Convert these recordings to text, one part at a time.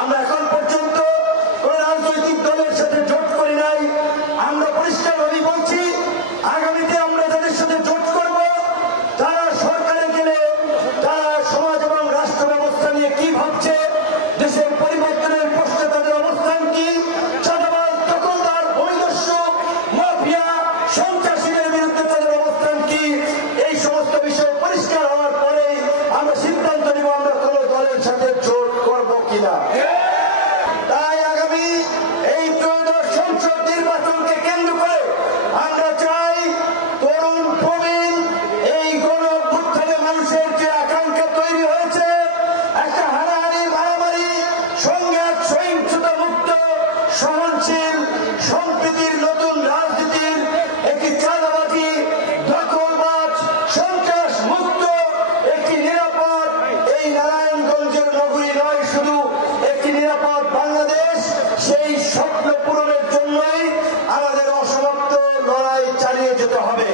আমরা এখন পর্যন্ত কোন রাজনৈতিক দলের সাথে জোট করি নাই। আমরা পরিষ্কারভাবে বলছি, আগামীতে আমরা যাদের সাথে জোট করব তারা সরকারে গেলে তারা সমাজ এবং রাষ্ট্র ব্যবস্থা নিয়ে কি ভাবছে, দেশের পরিবর্তনের প্রশ্নে তাদের অবস্থান কি, চাঁদাবাজ, দখলদার, ভূমিদস্যু, মাফিয়া, সন্ত্রাসীদের বিরুদ্ধে তাদের অবস্থান কি, এই সমস্ত বিষয় পরিষ্কার হওয়ার পরেই আমরা সিদ্ধান্ত নিব আমরা কোন দলের সাথে জোট করব কিনা। তাই আগামী এই ত্রয়োদশ সংসদ নির্বাচনকে কেন্দ্র করে আমরা চাই তরুণ প্রবীণ এই গণ অভ্যুত্থানে মানুষের যে আকাঙ্ক্ষা তৈরি হয়েছে, একটা হানাহানি মারামারি সংঘাত সহিংসতা মুক্ত সহনশীল সম্প্রীতির নতুন রাজনীতির একটি চাঁদাবাজি দখলবাজ সন্ত্রাস মুক্ত একটি নিরাপদ এই নারায়ণগঞ্জের নগরী নয়, শুধু একটি নিরাপদ বাংলাদেশ, সেই স্বপ্ন পূরণের জন্যই আমাদের অসমাপ্ত লড়াই চালিয়ে যেতে হবে।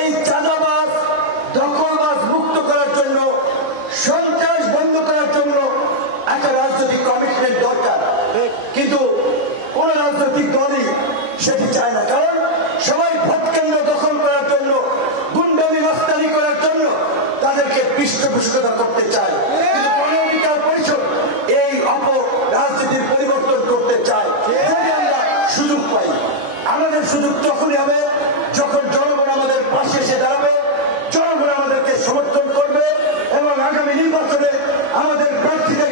এই চাঁদাবাজ দখলবাজ মুক্ত করার জন্য, সন্ত্রাস বন্ধ করার জন্য একটা রাজনৈতিক কমিটমেন্ট দরকার, কিন্তু কোন রাজনৈতিক দলই সেটি চায় না। কারণ সবাই ভোট কেন্দ্র দখল করার জন্য, গুন্ডামি রফতানি করার জন্য তাদেরকে পৃষ্ঠপোষকতা করতে চায়, কিন্তু গণ অধিকার পরিষদ এই রাজনীতির পরিবর্তন করতে চায়। যদি আমরা সুযোগ পাই, আমাদের সুযোগ তখনই হবে যখন জনগণ আমাদের পাশে এসে দাঁড়াবে, জনগণ আমাদেরকে সমর্থন করবে এবং আগামী নির্বাচনে আমাদের প্রার্থীদের